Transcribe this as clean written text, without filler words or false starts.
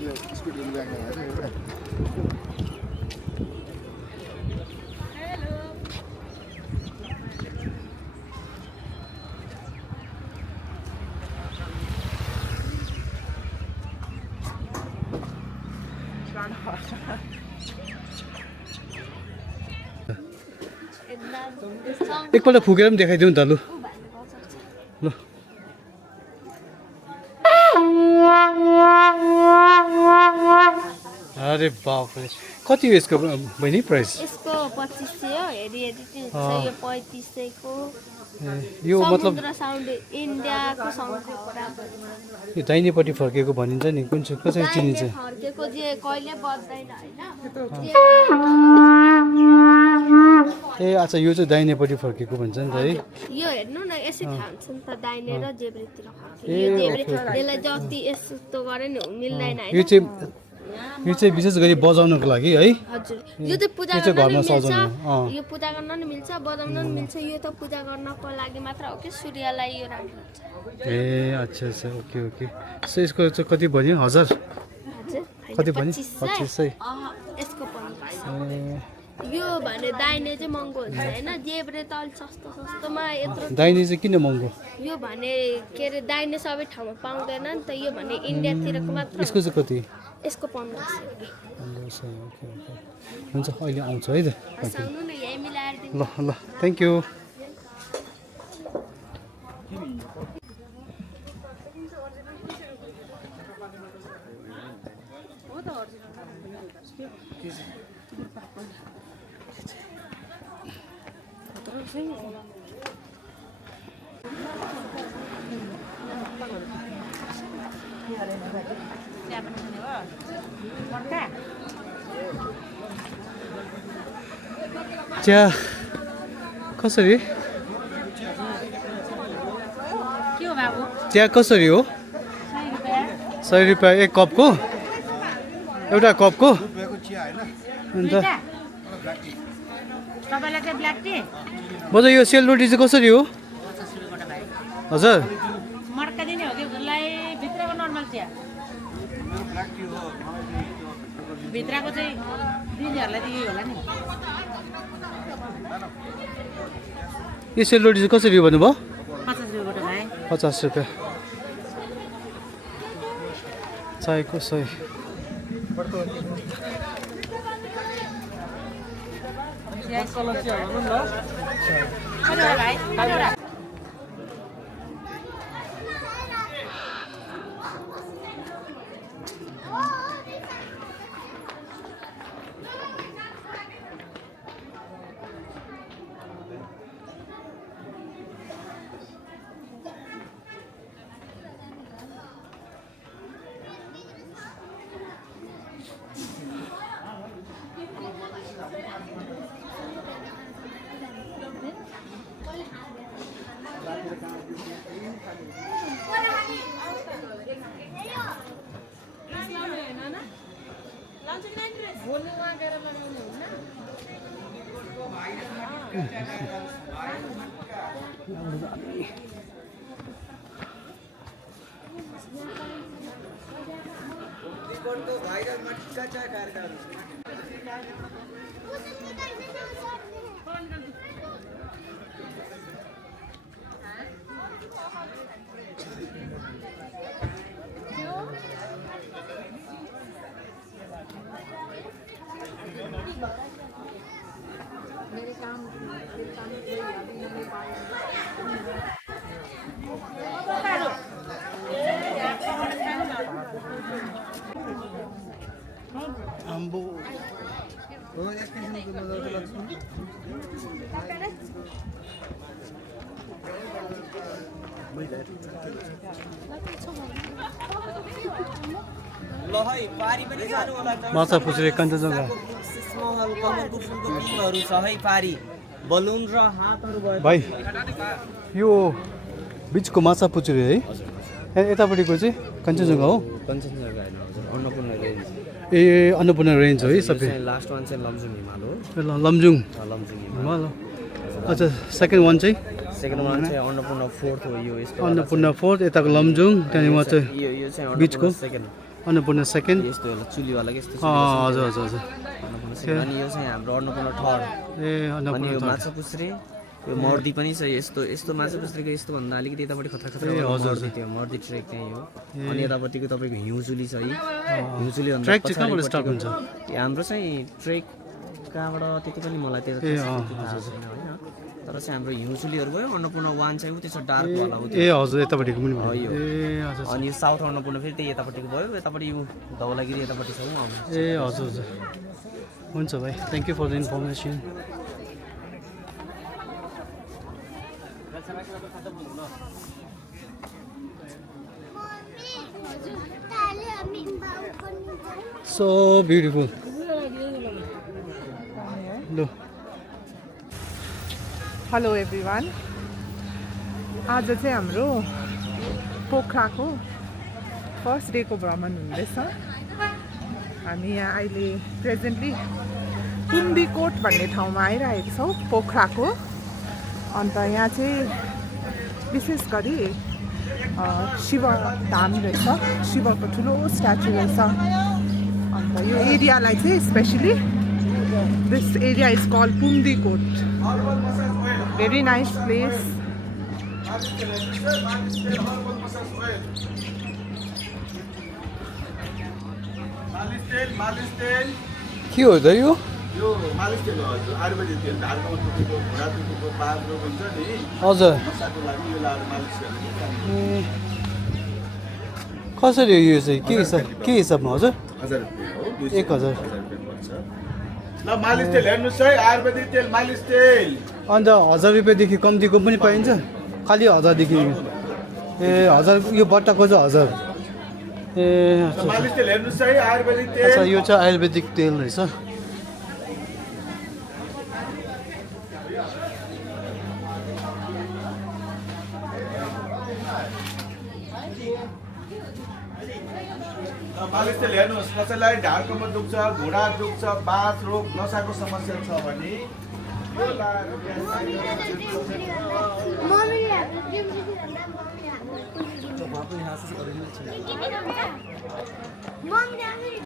यो स्कुटी ल्याएको हेर्नु एकपल्ट फुकेर पनि देखाइदिउँ नि त लु ल अरे बाप रे कति हो यसको बहिनी प्राइस यसको 2500 हो हेरी हेरी चाहिँ हुन्छ यो 3500 को यो मतलब समुद्र साउन्ड इन्डियाको शङ्खको राम्रो यो दाहिनेपट्टि फर्केको भनिन्छ नि कुन चाहिँ कसरी चिनिन्छ फर्केको जे कहिले बज्दैन हैन ए अच्छा यो चाहिँ दाहिनेपट्टि फर्केको भन्छ नि त है यो हेर्नु न यसै थाहा हुन्छ नि त दाहिने र जेब्रेतिर फर्केको यो जेब्रे यसलाई जति यस्तो गरे नि मिल्दैन हैन यो चाहिँ विशेष गरी बजाउनको लागि है हजुर यो त पूजा गर्न घरमा नि सजाउनु मिल्छ यो पूजा गर्न नि मिल्छ बजाउन नि मिल्छ यो त पूजा गर्नको लागि मात्र हो कि सूर्यलाई यो राम्रो हुन्छ ए अच्छा अच्छा ओके ओके सो यसको चाहिँ कति भन्यो 1000 हजुर कति भन्यो 2500 यसको 2500 यो भने दाहिने चाहिँ महँगो हुन्छ हैन जेब्रे त अलि सस्तो सस्तोमा यत्रो दाहिने चाहिँ किन महँगो यो भने के रे दाहिने सबै ठाउँमा पाउँदैन नि त यो भने इन्डियातिरको मात्र यसको चाहिँ कति यसको 1500 ओके ओके हुन्छ अहिले आउँछ है त साउनु न यही मिलाएर दिनु ल ल थ्याङ्क यू चिया कसरी चिया कसरी हो 100 रुपियाँ एक कपको एउटा कपको अन्त बजा यो सेलरोटी चाहिँ कसरी हो हजुर भित्रको चाहिँ दिदीहरूलाई दियो होला नि यो सेलरोटी चाहिँ कसरी हो भन्नुभयो 50 रुपियाँबाट भाइ 50 रुपियाँ चायको 100 भाइ आम्बो माछा पुछरे कञ्चनजङ्घा बलुन र हातहरु भयो भाइ यो बिचको माछा पुछरे है यतापट्टिको चाहिँ कञ्चनजङ्घा हो कञ्चनजङ्घा हैन हजुर अन्नपूर्ण रेन्ज ए अन्नपूर्ण रेन्ज हो है सबै लास्ट वान चाहिँ लमजुङ हिमाल हो लमजुङ लमजुङ हिमाल अच्छा सेकेन्ड वान चाहिँ सेकेन्ड वान चाहिँ अन्नपूर्ण फोर्थ हो यो यस्तो अन्नपूर्ण फोर्थ यताको लमजुङ त्यहाँदेखि उहाँ चाहिँ यो चाहिँ बिचको सेकेन्ड अन्नपूर्ण सेकेन्ड यस्तो होला चुलीवाला यस्तो हजुर हजुर हजुर अन्नपूर्ण second। अनि यो चाहिँ हाम्रो अन्नपूर्ण थर्ड ए अनि अन्नपूर्ण यो थर्ड माछा पुछ्रे यो मर्दी पनि छ यस्तो यस्तो माछा पुछ्रेको यस्तो भन्दा अलिकति यतापट्टि खतरा खतरा ए, वाला हजुर, मर्दी त्यो मर्दी ट्रेक त्यही हो अनि यतापट्टिको तपाईँको हिउँचुली छ है हिउँचुली भन्दा ट्रेक चाहिँ कहाँबाट स्टार्ट हुन्छ हाम्रो चाहिँ ट्रेक कहाँबाट त्यति पनि मलाई त्यो ए, थाहा छैन होइन तर चाहिँ हाम्रो हिउँचुलीहरू गयो अन्नपूर्ण वान चाहिँ उ त्यसो डार्क वाला हो ए हजुर यतापट्टिको पनि भयो। यो। ए हजुर अनि यो साउथ अन्नपूर्ण फेरि त्यही यतापट्टिको भयो यतापट्टि यो धौलागिरी यतापट्टि छ आउनु ए हजुर हजुर हुन्छ भाइ thank you for the information so beautiful ल हेलो एभ्रिवान आज चाहिँ हाम्रो पोखराको फर्स्ट डेको भ्रमण हुँदैछ हामी यहाँ अहिले प्रेजेन्टली कुम्बीकोट भन्ने ठाउँमा आइरहेको छौँ पोखराको अन्त यहाँ चाहिँ विशेष गरी शिव धाम रहेछ शिवको ठुलो स्ट्याचु रहेछ अन्त यो एरियालाई चाहिँ specially this area is called Kumbikot very nice place के हो त यो यो मालिस तेल हो हजुर आयुर्वेदिक तेल ढाडको दुखेको घुँडा दुखेको बाघ रोग हुन्छ नि हजुर नसाको लागि यो लाएर मालिस गर्ने ए कसरी हो यो चाहिँ के हिसाबमा हजुर 1000 रुपियाँ हो 1000 रुपियाँ पर्छ ल मालिस तेल हेर्नुहोस् है आयुर्वेदिक तेल मालिस तेल अन्त 1000 रुपियाँदेखि कम्तीको पनि पाइन्छ खालि 1000देखि ए 1000 यो बट्टाको चाहिँ 1000 ए अच्छा मालिस तेल हेर्नुहोस् है आयुर्वेदिक तेल अच्छा यो चाहिँ आयुर्वेदिक तेल रहेछ मालिस तेल हेर्नुहोस् कसैलाई ढाडकोमा दुख्छ घुँडा दुख्छ बाथ रोग नसाको समस्या छ भने यो लाएर मम्मीले